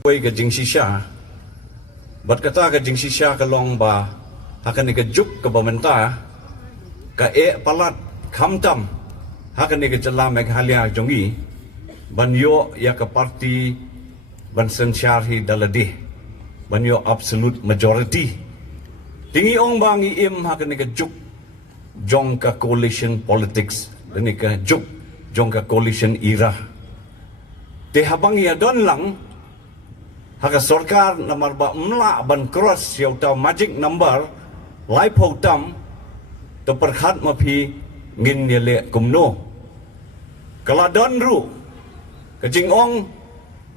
Wei ke jing sisha, bat kata ke jing sisha ke long ba, akan ni ke juk ke pemerintah, ke palat kamtam, akan ni ke jelah Meghalaya jongi, ban yo ya ke parti ban sensyarhi daladi, ban yo absolute majority. Tinggi ong bang im akan ni ke juk, jong ke coalition politics, dan ni ke juk, jong ke coalition era. Te habang ya don lang. Haka sarkar namar ba mla ban cross yaw ta magic number lai phau tam to perkhat ma phi ngin ye le kumno kala don ru kajing ong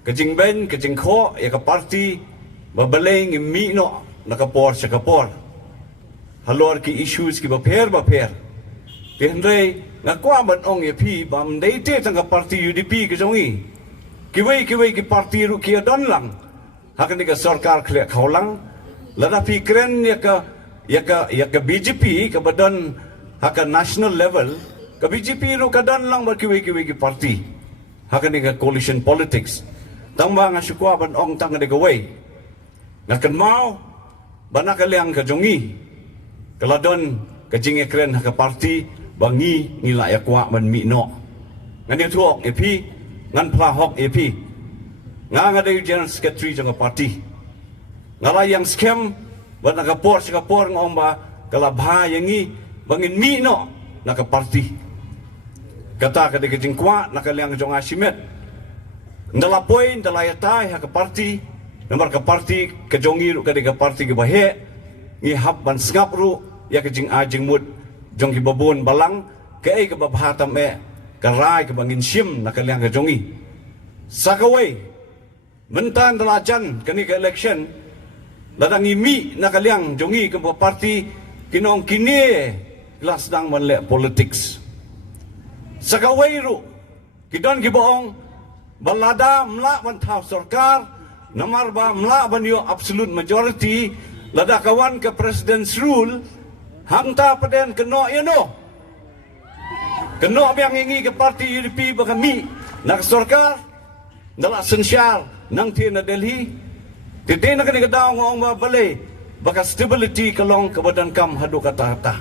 kajing ben kajing kho ya ka party ba baleng mi no nakapor sa kapor halor ki issues ki ba pher tenre ngakwa ban ong ye phi bam dei te tang ka party UDP ki jongi kiwei ki party ru ki don lang hakan ni ka sarkar khle khaulang lada fikren ya ka BJP ka badan hakan national level ka BJP ro ka dan lang ba kiwi ki party hakan ni ka coalition politics tangba nga syukwa ban ong tang de gawai nakan mau banaka liang ka jongi kaladon ka jinge kren ka party bangi ngila ya kwa man mi no ngani thuok epi ngan pla hok epi nga day general secretary jang party ngala yang scam wat nakapor ngom ba kalabha yangi bangin mi no naka party kata ka de jingkwa nakaliang jong asimet ndala point ndala yatai ha ka party nomor ka party ka jongi ru ka de ka party ke bahe ngi hab ban sngap ru ya ka jing ajing mut jong ki babon balang ke ai ka babhatam e ka rai ka bangin sim nakaliang ka jongi sakawai mentan dalajan kini ke election ladang imi nakaliang jongi ke parti kinong kini kelas sedang menlek politics sakawairu kidon kiboong balada mla bantau sarkar namar ba mla banyo absolute majority lada kawan ke president's rule hangta paden keno yano keno yang ingi ke parti UDP bakami nak sarkar dala sensyal nang tina Delhi titi na kani kadaw ngong mabali baka stability kalong kabadan kam hadu kata-kata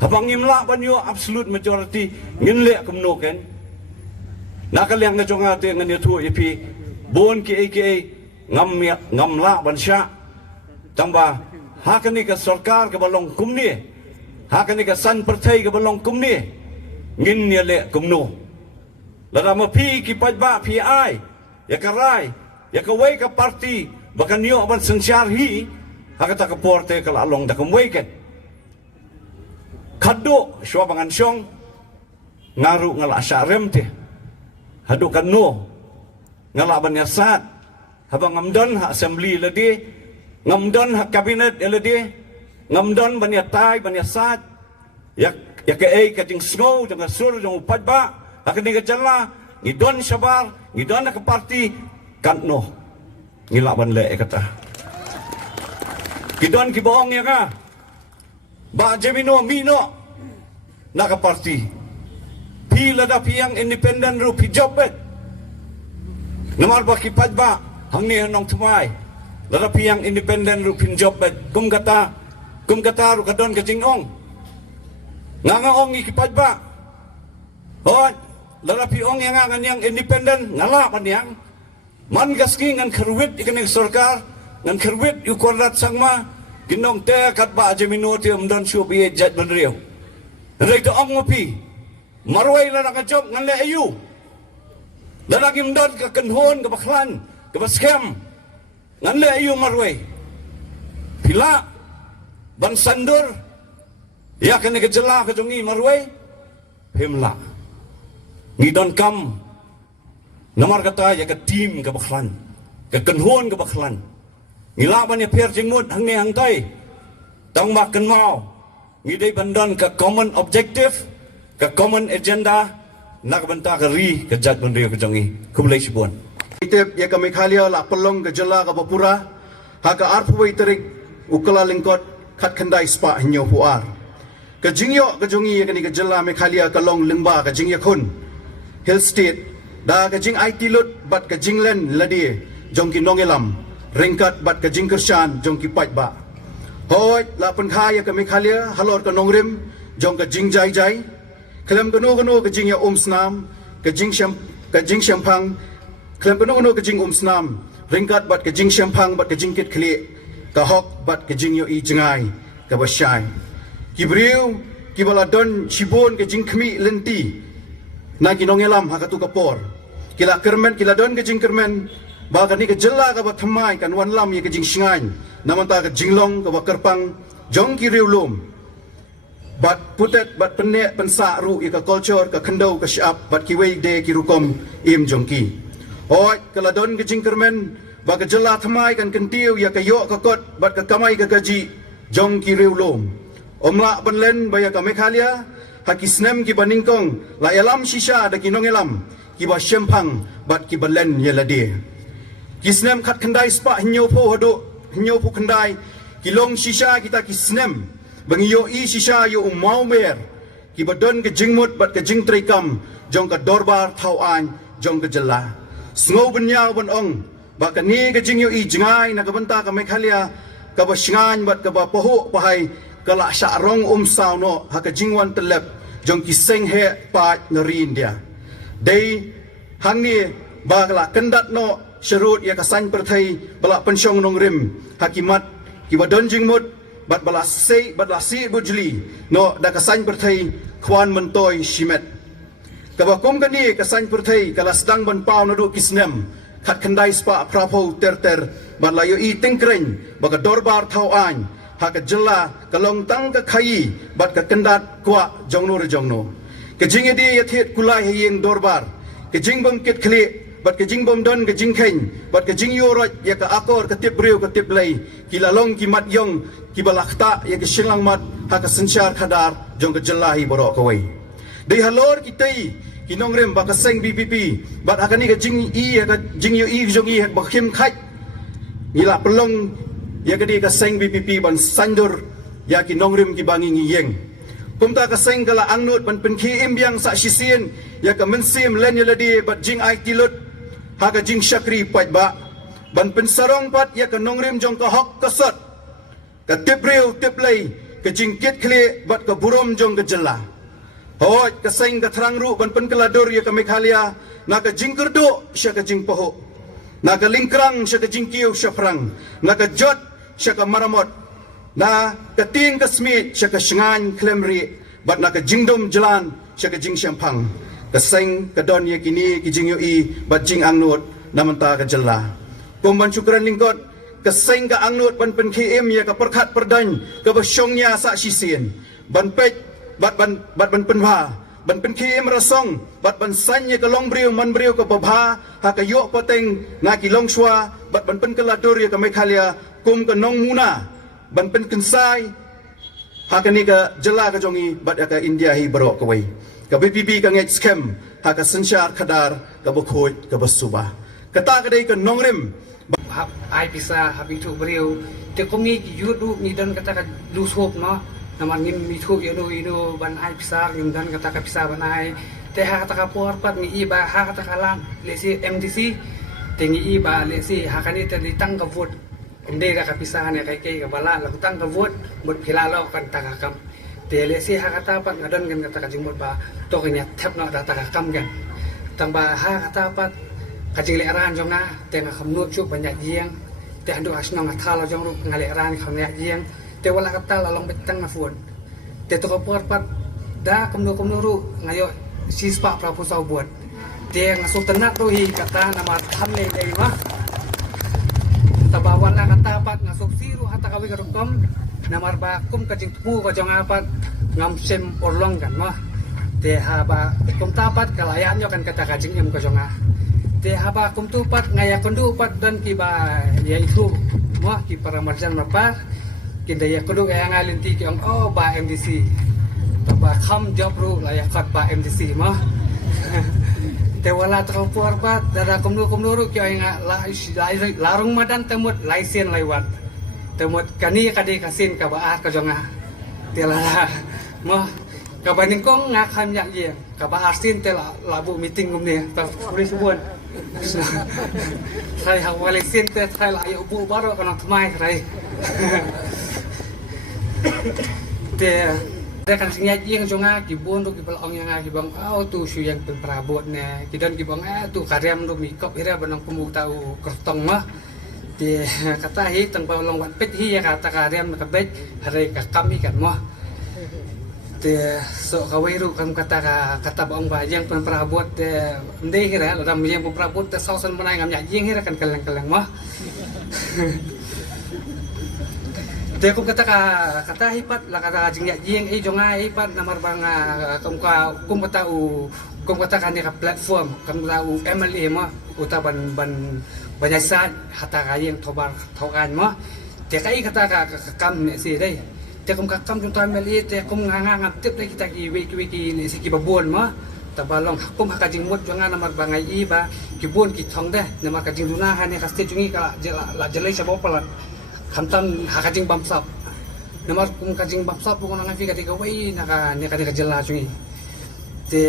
habang imla banyo absolute majority nginle kumnoken nakaliang na jonga te ngani thu ipi bon ki aka ngamla bansya tamba hakani ka sarkar ka balong kumni hakani ka san partai ka balong kumni ngin le kumno lara mapi ki pajba pi ai ya karai ya kawai ka party baka niyo ban sensyarhi hakata ka porte kala along da kumway ken kado sywa bangan syong ngaru ngala asyarem te hadu kanu ngala ban yasat habang ngamdon ha assembly ladi ngamdon ha kabinet ladi ngamdon ban yatai ban yasat ya ka ai ka jing snow jang sur jang upadba hakani ka jalla ngidon sabar ngidon ka party kan no ngilaban le kata kidon kiboong ya ka ba jemino mino naka party pila da piyang independent ru pijobet namar ba kipad ba hangni hanong tumay lada piyang independent ru pinjobet kum kata ru kadon kajingong ngangong ikipad ba hon lada piyong yang nganyang independent ngala pan yang man gaski ngan kerwit ikan sarkar ngan kerwit yukordat sangma ginong te kat ba jemino te amdan shubi jat benriu rek to ong ngopi marwai la ka job ngan le ayu lalaki mdan ka kenhon ka baklan ka baskem ngan le ayu marwai pila ban sandur ya kan ke jela ka jongi marwai himla ngidon kam namar kata ya ke tim ke baklan ke kenhon ke baklan ngilaban ya per jingmut hangni hangtai tang makan mau ngidai bandan ke common objective ke common agenda nak banta ke ri ke jat bendrio ke jongi kumlai sibon itep ya ke Meghalaya la pelong ke jela ke bapura ha ke arpui terik ukala lingkot khat khandai spa hinyo puar ke jingyo ke jongi ya ke jela Meghalaya ke long lingba ke jingya khun hill state da ka jing IT lut bat ka jinglen ladi jong ki nongelam ringkat bat ka jing kershan jong ki pai ba hoi la pen khaya ka mekhalia halor ka nongrim jong ka jing jai jai klem ka no ka jing ya snam ka jing shampang klem ka no ka jing snam ringkat bat ka jing shampang bat ka jing kit khli ka hok bat ka jing yo i jangai ka ba shai kibriu kibala don chibon ka jing khmi lenti na ki nongelam ha ka tu kapor kila kermen kila don ka jing kermen ba ka ni ka jella ka ba thamai kan wan lam ye ka jing shingai namanta ka jinglong ka ba kerpang jong ki riu lum bat putet bat penne pensa ru ye ka culture ka khandau ka shap bat ki wei de ki rukom im jong ki oi kala don ka jing kermen ba ka jella thamai kan kentiu ya ka yo ka kot bat ka kamai ka gaji jong ki riu lum omla banlen ba ya ka mekhalia hakisnem ki baningkong la elam shisha da ki nongelam ki ba shempang bat ki balen ye lade kisnem khat khandai spa hinyo pho hado hinyo pho khandai ki long shisha kita kisnem bangiyo i shisha yo mau mer ki badon ke jingmut bat ke jing trikam jong ka dorbar thau an jong ka jalla sngo banya ban ong ba ka ni ke jing yo i jingai na ka banta ka mekhalia ka ba shingan bat ka ba poho pahai ka la sha rong sao no ha ka jingwan telep jong ki seng he pa narin dia dei hang ni ba la kendat no syarut ya kasan perthai bala pensyong nongrim hakimat ki badon jingmut bat bala si bujli no da kasan perthai khwan mentoi shimet kabakum kani kasan perthai kala sedang ban pau no du kisnem khat khandai spa prapo ter ban layo i tingkreng ba ka dorbar thau an ha ka jella kalong tang ka khai bat ka kendat kwa jongno ke jingedi ya thet kulai hiyeng dorbar ke jingbom kit khli bat ke jingbom don ke jingkheng bat ke jingyorot ya ka akor ke tip breu ke tip lei kilalong ki mat yong ki balakta ya ke shinglang mat ha ka sensyar khadar jong ke jelahi borok kawai dei halor kitai kinongrem ba ka seng bpp bat akani ke jing i ya ka jing yo i jong i ba khim khat ngila pelong ya ka di ka seng bpp ban sandur ya kinongrem ki bangi ngiyeng kumta ka seng kala angnut ban penki imbyang sa shisien ya ka mensim len yeladi bat jing ai tilut ha ka jing shakri pat ba ban pensarong pat ya ka nongrim jong ka hok ka sot ka tipreu tiplei ka jing kit khle bat ka burom jong ka jella hoi ka seng ka thrang ru ban pen kaladur ya ka mekhalia na ka jing kerdo sya ka jing poho na ka lingkrang sya ka jing kiu sya prang na ka jot sya ka maramot na kating kasmit sya ka shingan klemri bat na ka jingdom jalan sya ka jing syampang kaseng kadon ye kini ki jing yo i bat jing angnut namanta ka jella kumban syukran lingkot kaseng ka angnut ban pen km ya ka perkhat perdan ka basyongnya sa sisien ban pet bat ban penha ban pen km rasong bat ban sanye ka long briu man briu ka babha ha ka yo poteng na ki long shwa bat ban pen kaladur ya ka mekhalia kum ka nong muna ban pen kensai ha ka ni ka jela ka jongi bat ya ka india hi barok kawai ka bpp ka ngej scam ha ka sensyar khadar ka bokhoi ka basuba kata ka dei ka nongrim ai bisa habitu beriu te komi yudu ni dan kata ka lusop no naman ngim mitu ino ban ai bisa ngim dan kata ka bisa ban ai te ha kata ka porpat ni iba ha kata ka lan lesi mdc tengi iba lesi ha kani te litang ka vote ende da ka bisa ne kai ka bala la tang ka vote mut philalo kan ta ka kam te lesi ha kata pat ngadon kan kata ka jingmut ba to kanya thep no da ta ka kam gan tang ba ha kata pat kajing leran jong na tengah kemnut cuk banyak jiang teh ando asnong atal jong ru ngaleran khamnya jiang te wala katal along betang na fuon te to kapor pat da kemnu ru ngayo sispa proposal buat te ngasuk tenat ru hi kata nama tham le dei mah tabawan la kata pat ngasuk siru hata kawi garukom namar ba kum kajing tumu ko jong apat ngam sem orlong kan mah te ha ba kum tapat kalayan yo kan kata kajing em ko jong a te haba kum tupat ngaya kondu pat dan kiba yaitu wah ki para marjan mapa kinda ya kondu yang ngalin ti ki oh ba MDC taba kham job ru la ya kat ba MDC mah te wala tropor pat dara kumnu ru ki yang larung madan temut laisen lewat temut kani kadi kasin ka ba ka jonga te la mah kabaning kong ngakam yak ye kaba arsin te labu meeting gum ne ta boleh sebut saya hawale sin te saya la ayo bu baro kana thmai rai te kan sing yak ye jonga ki bon ru ki bal ong yang ki bang au tu su yang perabot ne ki dan ki bang tu karyam ru mi kop ira banang pemu tau kertong mah te kata hi tang pa long wat pet hi ya kata karyam ka bet hari ka kami kan mah so kawiru kam kata bang ba yang perabot ndai hira ram yang perabot te sausan manai ngam yak yang hira kan keleng-keleng mah te kum kata hipat la kata jing yak yang jonga hipat namar banga kum kata kan ka platform kum tau MLA mah utaban banyak saat hata kayeng thobar thokan mah te kai kata kam ne si dai te kum kakam jung tuan meli te kum ngangam tip dai kita ki wiki ni si ki babon ma tabalong kum hakajing mut jangan namar bangai i ba ki bon ki thong deh namar kajing luna ha ne kaste jungi kala la jelai sabo palat khamtam hakajing bamsap namar kum kajing bamsap pun ngai fi ka wei naka ne ka jela jungi te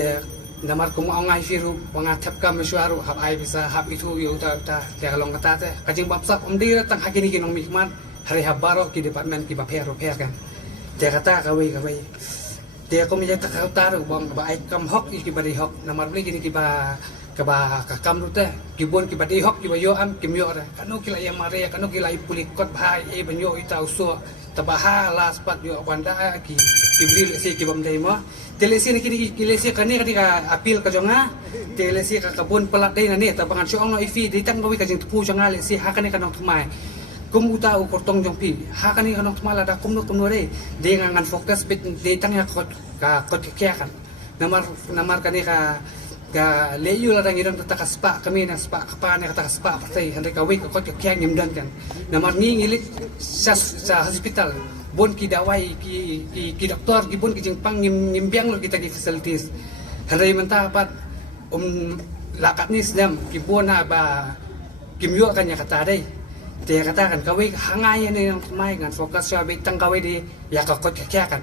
namar kum ngai fi ru wanga thap kam suaru hab ai bisa hab itu yo ta te kalong kata te kajing bamsap di tang hakini ki nong mikman hari habaro ki department ki baper kan dia kata kawai dia ko mi jata ka taru bang ba ai kam hok ki badi hok namar beli ki ba ka kam rute ki bon ki badi hok ki ba yo am ki myo ra kanu ki la ya mare kanu ki la pulik kot bhai e banyo ita uso tabaha la spat yo wanda ki bri le se ki bam dai ma telesi ni ki lesi kani ka apil ka jonga telesi ka kabon pelat dai na ne tabangan syong no ifi ditang gawi ka jing tupu jonga le si hakane kanong thumai kum uta u kortong jong pi ha kani kanong tmala da kum no re de ngangan fokus bit de tang ya kot kya kan namar kani ka leyu la dang irang ta kaspa kami na spa kapa ne kata kaspa partai hande ka wik kot kya ngim dan kan namar ni ngilik sa hospital bon ki dawai ki doktor ki bon ki jing pang ngim biang lo kita di facilities hande menta pat lakat ni sedam ki bona ba kimyo kan ya kata dai dia katakan kawai hangai ni yang mai ngan fokus ya bitang kawai di ya kakot kya kan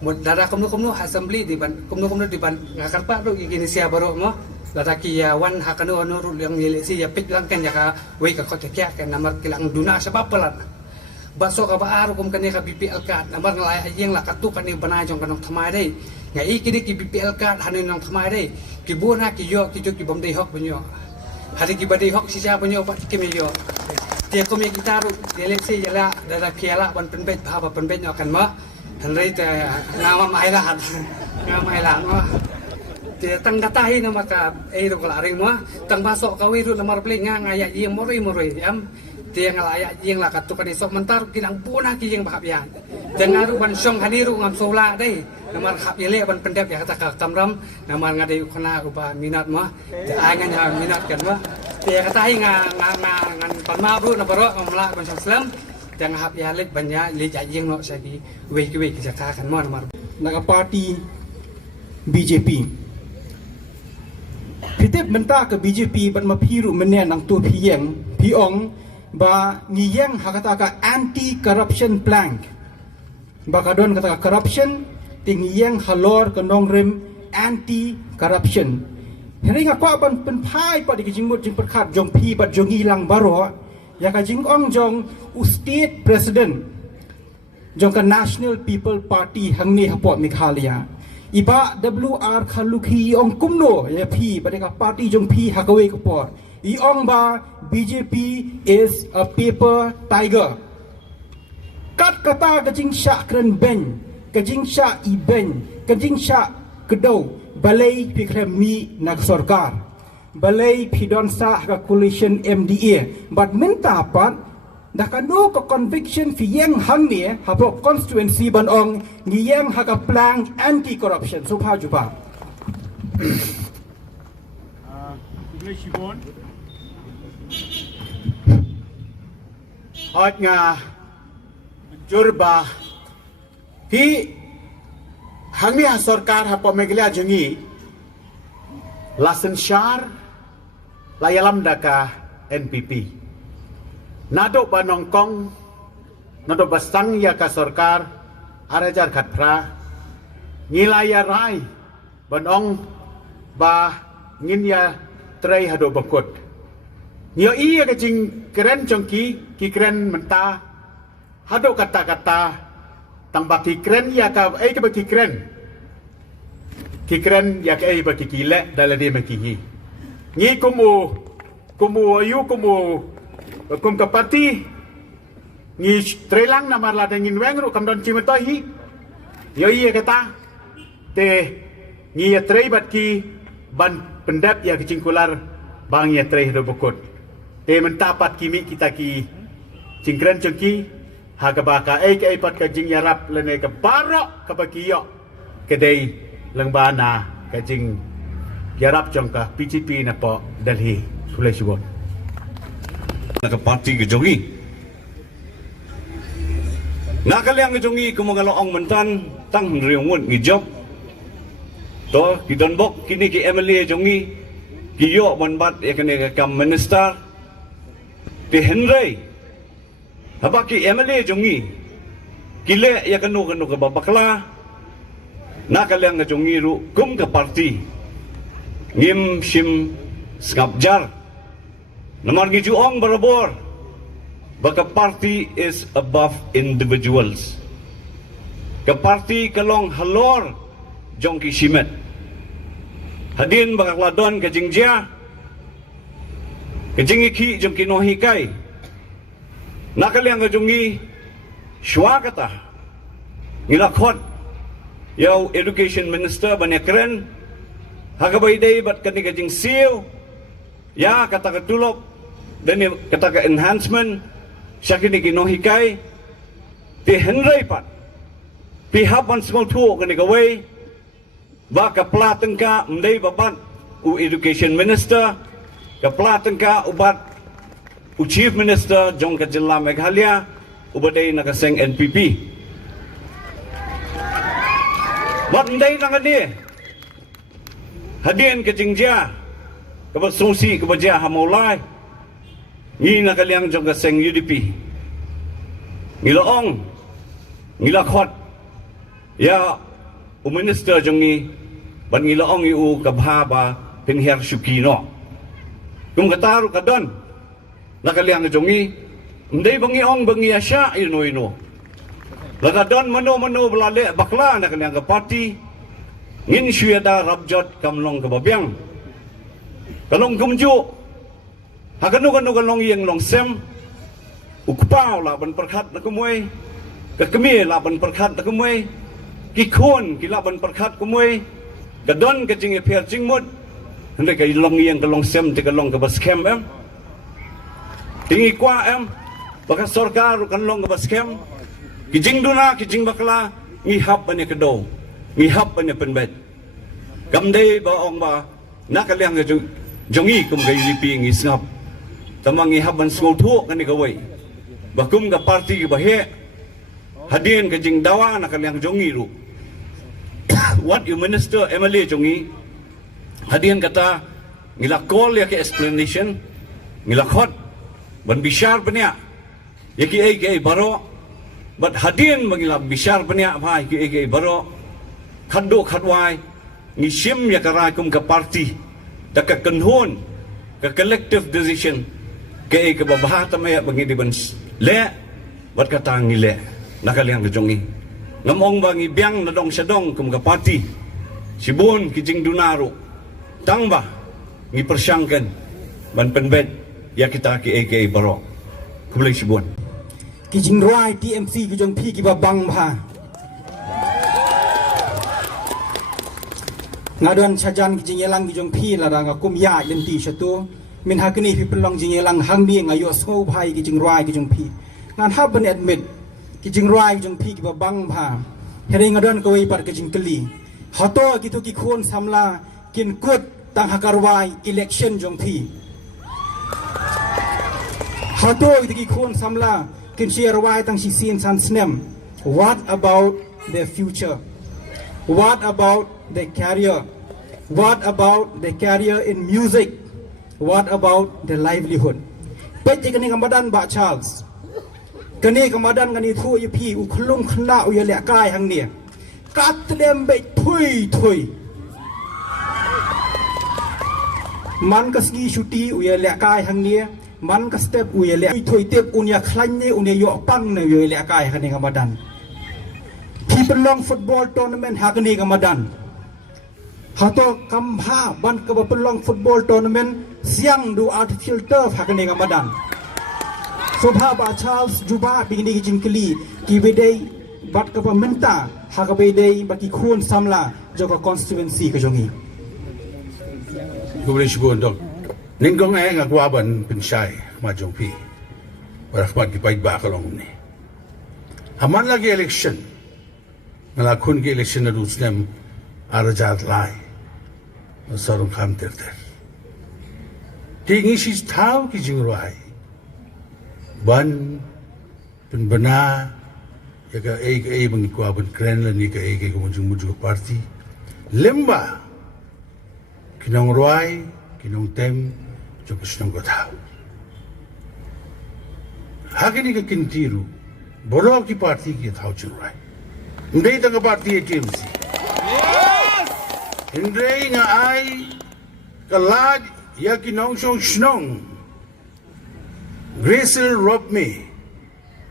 mud dara kumno assembly di ban kumno di ban ngakar pa do gini sia baro mo lataki ya wan hakano anu yang yelesi ya pik lang kan ya ka wei kakot kya kan namar kilang duna sa papalan baso ka baaro kum kani ka BPL card namar ngalay ayeng la katu kani banajong kanong thamai dai ngai kini ki BPL card hanin nang thamai dai ki bona ki yo ki bom dei hok bunyo hari ki badai hok si sia bunyo pat ki meyo dia ko mi gitaru eleksi jala dara kiala ban penbet bhaba penbet akan ma hanrei te nama mailat ma dia tang datahi nama ka ro kala ring ma tang basok kawi ru namar beli ngaya yeng moroi am dia ngalaya yeng la katukan isok mentar kinang puna ki yeng bahap yan dengaru ban song hadiru ngam sola dai namar hap yele ban pendep ya kata ka kamram namar ngadai khona upa minat ma angan ya minat kan ma dia kata ngan panma bro na baro amla ban Islam yang hap ya lek banyak le jajing no sagi we ki jaka kan mo namar naga parti BJP pitep menta ke BJP ban mapiru menen nang tu phiyeng phiong ba ngiyeng hakata ka anti corruption plank ba kadon kata corruption tingiyeng halor kanong rem anti corruption hering aku ban penpai pa di jingmut jing perkhat jong pi bat jong hilang baro ya ka jing ong jong state president jong ka National People Party hangni hapot Meghalaya iba WR khalukhi ong kumno ya pi ba ka party jong pi hakawe ko por i ong ba BJP is a paper tiger kat kata ka jing sha kren ben ka jing sha i ben ka jing sha kedau balai pikrem mi nak sarkar balai pidon sa ka coalition MDA but minta pat dah kanu ko conviction fi yang hang ni hapo constituency ban ong ngiyang ha ka plan anti corruption so pha juba hot nga jurba hi hangmi sarkar ha pamegla jangi lasen syar layalam daka NPP nado banongkong nado basang ya ka sarkar arajar khatpra ngilaya rai banong ba ngin ya trai hado bakut nyo iya ka jing keren jongki ki keren menta hado kata-kata tang baki keren ya ka ka baki keren ki keren ya ka baki kile dalade maki hi ngi kumu ayu kumu kum kapati ngi trelang na marla dengin wengru kam don chimatohi yo iya kata te ngi ya trei bat ki ban pendap ya kecingkular bang ya trei do bokot te mentapat kimi kita ki cingkren cengki haga baka ke pat ka jing yarap lene ka barok ka bakiyo kedai lengbana ka jing yarap jongka PCP na po Delhi Sulaiman Naka parti ke jongi. Nakaliang ke jongi kumangaloong mentan tang riungun ngi job. To ki donbok kini ki MLA jongi ki yo bonbat ya kene kam minister ti Henry. Haba ki MLA jongi kile ya kanu ka babakla. Nakaliang ke jongi ru kum ke parti. Ngim shim skapjar. Namar gijuong barabor. Baka party is above individuals. Ka party kalong halor jong ki shimet. Hadin baka ladon ka jingjia. Ka jingiki jong kinohi kay. Nakaliang ka jongi shwa kata. Ngilakot yaw education minister banyakren. Hagabay day bat kani ka jing siyo. Ya kata katulop. Dan kata ke enhancement siya kini ginohikay ti Henry pat pihapan small tuo kini gaway baka platan ka mday babat u education minister ka platan ka ubat u chief minister jong ka jilla Meghalaya ubaday nakaseng NPP bat mday nakadi hadin ka jingjia kabat sungsi kabadya hamulay Ngi nakaliang jong kaseng UDP Ngilaong Ngilakot Ya Minister jong ni Ban ngilaong yu kabhaba Pinher Shukino Kung kataru kadon Nakaliang jong ni Nday bangiong bangi asya ino Lakadon mano belale bakla nakaliang party Ngin syuada rabjot kamlong kababyang Kalong kumju Hagano yang long sem ukpau laban perkhat na kumwe kakami laban perkhat na kumwe kikon kilaban perkhat kumwe gadon kajing eper jingmut hendak kay long yang long sem ti long ka baskem tingi kwa baka sarkar kan long ka baskem kijing duna kijing bakla ngihap bani kado ngihap bani penbet gamdei ba ong ba nakaliang ka jongi kum kay UDP ngisngap Tamang ihaban sengautuak kan ikawai. Bakum ka parti ki bahe. Hadin ka jing dawa na kaliang jongi ru. What you minister MLA jongi. Hadin kata ngilakol ya ke explanation. Ngilakot. Ban bishar panya. Ya ki ay baro. But hadin magilap bishar panya pa ki ay baro. Khaddo khadwai. Ngishim ya karay kum ka parti. Daka kanhon. Ka collective decision. Kaya kababahata maya bagi ban le bat katang le nakaliang kejongi ngamong bangi biang nadong sadong kum kapati sibun kijing dunaru tangba ngi persyangkan ban penbet ya kita ki baro kumlay sibun kijing roi TMC kijong pi ki babang bha ngadon chajan kijing yelang kijong pi ladang kum ya lenti satu min hakini pi pelong jing yelang hang mi ngayo so bhai ki jing roi ki jing pi ngan ha ban admit ki jing roi ki jing pi ki babang bha hering ngadon ko wi par ki jing keli hoto ki tu ki khon samla kin kut tang hakarwai election jong pi hoto ki ki khon samla kin share wai tang si sin san snem what about their future what about their career what about their career in music What about the livelihood? Peti kani kamadan ba Charles. Kani kamadan kani thu yu pi u khulum khna u ya le kai hang ne. kat dem be thui man ka sgi shuti uya le kai hang nia man ka step uya le thui tep unya khlan ne unya yo pang ne uya le kai hang ni Ramadan people long football tournament hang ni Ramadan hato kamha ban ka long football tournament siang du artificial turf hang ni Ramadan Sobha ba Charles Juba bingni jingkli ki bedai bat ka menta ha ka bedai baki khun samla joka constituency ka jongi Kemudian sebut dok, ninggong ngak waban pensai majong pi, berapa kita baik kalau ni. Haman lagi election, ngelakun ke election ada usnem arajat lai, sarung kam terter. Tinggi si tahu ki jingruai, ban penbena, ya ke mengikut waban keren lah ni ke kemunjung mujuk parti, lemba. Kinong ruai, kinong tem, joko sinong kota. Hagini ka kintiru, boro ki parti ki thau churai. Ndai tanga parti TMC. Yes! Ndai nga ai kalad ya kinong song sinong. Gracel robbed me.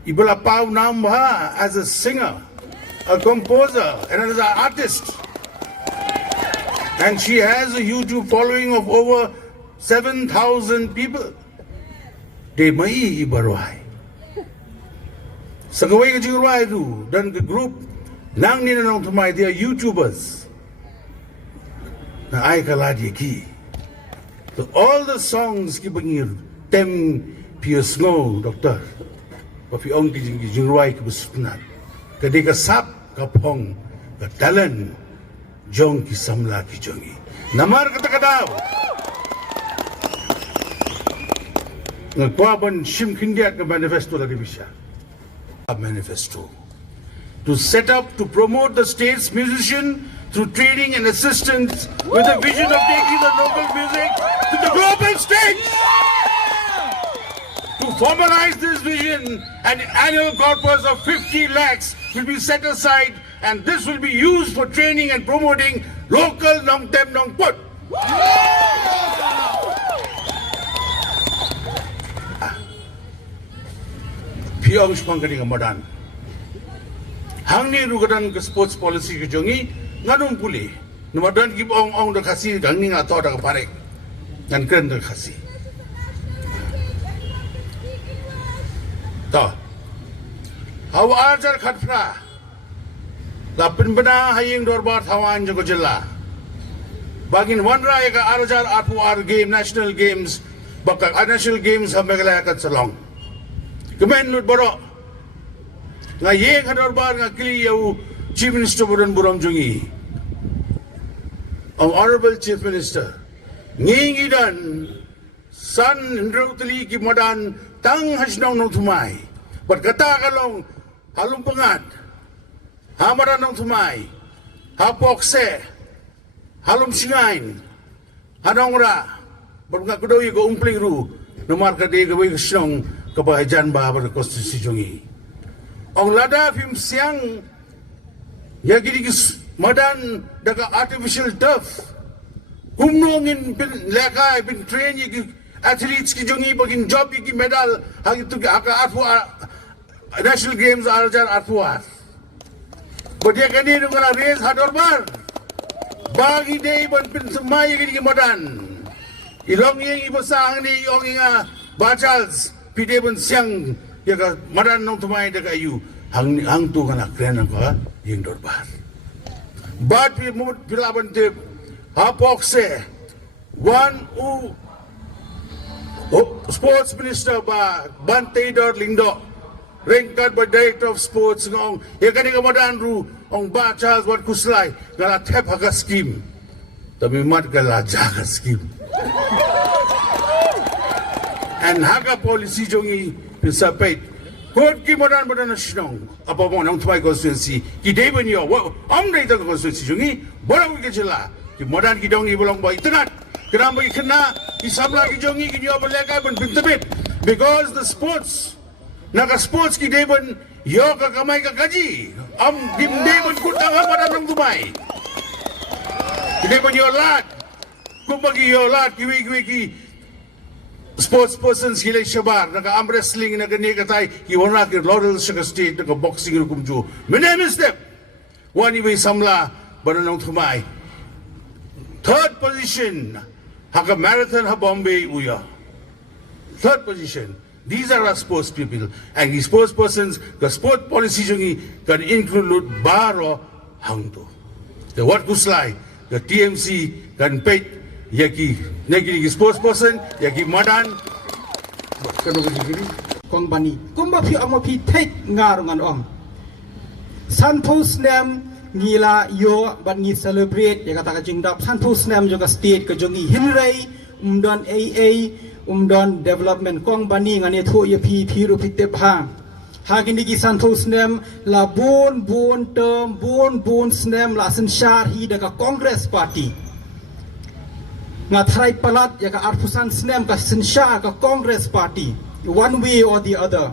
Ibala pau namha as a singer, a composer, and as an artist. And she has a YouTube following of over 7,000 people. They mai ibarwai. Sa gawai ka jingruai tu, dan ke group nang ninanong tumay, they are YouTubers. Na ay kaladi ki. So all the songs ki bangir, tem pius ngo, doktor. Papi ong ki jingruai ki busunat. Kadi ka sap, ka pong, ka talan, jong ki samla ki jongi namar kata kadaw ngkwaban shim kindiat ka manifesto la divisya a manifesto to set up to promote the state's musician through training and assistance with a vision of taking the local music to the global stage. To formalize this vision, an annual corpus of 50 lakhs will be set aside, and this will be used for training and promoting local Nong Tem Nong Put. Piyong spangkani ka modan. Hangni rugadan ke sports policy ke jongi nganong puli. Numadan ki ong da kasi gangni nga to da parek. Dan kren da kasi. To. Hawa ajar khatfra. Lapin bena haying dorbar thawan jogo jilla. Bagin wanra ka arajar apuar game national games baka national games hamegala kat salong. Kemen lut boro. Ngayeng dorbar nga kliu Chief Minister Buron Buram Jungi. Honorable Chief Minister. Ngingidan san ndrotli ki modan tang hasnong nong tumay. Berkata kalong halong pengat. Hamaran nong tumay. Hapokse. Halong singain. Hanong ra. Berkat kudawi ko umpling ru. Nomar kadai gawai kesong kebahagiaan bahwa konstitusi jongi. Ong lada film siang. Ya gini kis madan daga artificial turf. Kumnongin bin lekai bin train ki athletes ki jongi bagin job ki medal hagi tu aka arfu national games arajar arfuar. Badia kani nu kana race hadorbar. Bagi day ban pin semai ki madan. Ilong yang ibu sang ni ong inga bachals pide ban siang ya ka madan nong tumai daga ayu hang tu kana kren ko yang dorbar. But we moved pilaban tip hapokse one sports minister ba Bante Dor Lindo ringkat by director of sports ngong ya kani kamadan ru ong ba Charles wat kuslai ngala tep haga scheme tapi mat gala jaga scheme and haga policy jongi pisapait kot ki modan na sinong apa mo nang tuai constituency ki deben yo am dei ta constituency jongi bolong ki jela ki modan ki dong ibolong boy tenat kenapa ki kena ki samla ki jongi ki yo boleka ben pintabit because the sports naga sports ki deben yo ka kamai ka gaji am gimde man kutang amadan ng tumay. Hindi man yolat. Kung mag-yolat, kiwi-kiwi sports persons hilay shabar, naka-arm wrestling, naka-nikatay, kiwanak, laurel sa state, naka-boxing, kumju. Minemi step. Wani may samla, bananong tumay. Third position, haka marathon ha Bombay uya. Third position. These are our sports people. And the sports persons, the sport policy jungi can include baro hangto. The what kuslay, the TMC can pay yaki negi sports person, yaki madan. Kano kini? Kong bani. Kumba pi ang mapi tek ngar ngan om. San post nem ngila yo ban ngi celebrate ya kata ka jingdap san post nem juga state ka jongi hinrei umdon AA umdon development kong bani ngane thu ya pi ru pitep ha hagin digi santo snem la bon term bon snem la sen shar hi da ka congress party nga thrai palat ya ka arpusan snem ka sen shar ka congress party one way or the other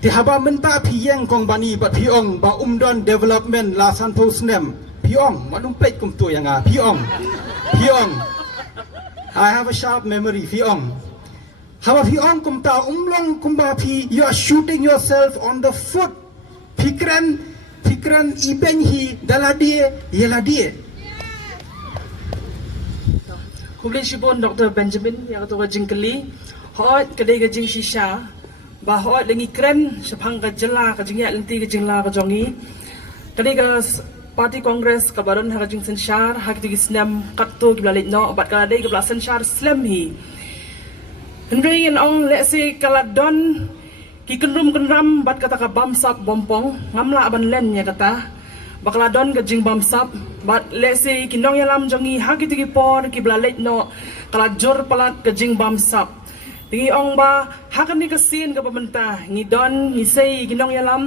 ti haba menta pi yang kong bani bat pi ong ba umdon development la santo snem pi ong manum pet kum tu yang pi ong I have a sharp memory, Fiong. How Fiong kumta umlong kumbapi, you are shooting yourself on the foot. Pikran ibenhi daladie yeladie. Kublin Shibon Dr. Benjamin yang ketua jingkeli, hot kedai gajing shisha, bahot lengi keren sepang kajela kajingnya lenti kajingla kajongi, kedai gas Parti Kongres kabaron hakajing sensyar hakiti senam katto kiblalit no bat kala dai kibla sensyar slam hi Henry and ong let's say kala don ki kenram bat kata ka bamsap bompong ngamla aban len nya kata bakala don kajing bamsap bat let's say kinong yalam jongi hakiti ki por kiblalit no kala jor palat kajing bamsap Tingi ong ba hakan ni kasin ka pamenta ngidon ngisay kinong yalam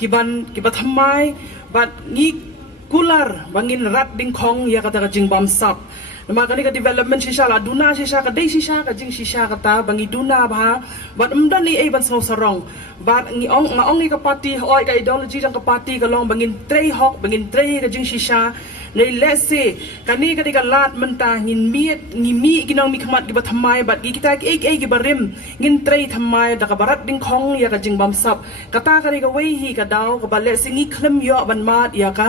kibat hamay bat ngi kular bangin rat ding kong ya kata kajing bamsap nama kani ka development shisha la duna shisha ka dei shisha ka jing shisha kata bangi duna ba bat umdan ni ban snow sarong bat ngi ong nga ong ni ka party oi ka ideology jang ka party ka long bangin trei hok bangin trei ka jing shisha nei lese kani ka diga lat menta ngin miet ngi mi ginong mi khamat gi bathamai bat gi kita ek gi barim ngin trei thamai da ka barat ding kong ya ka jing bamsap kata kani ka wei hi ka daw ka balle singi khlem yo ban mat ya ka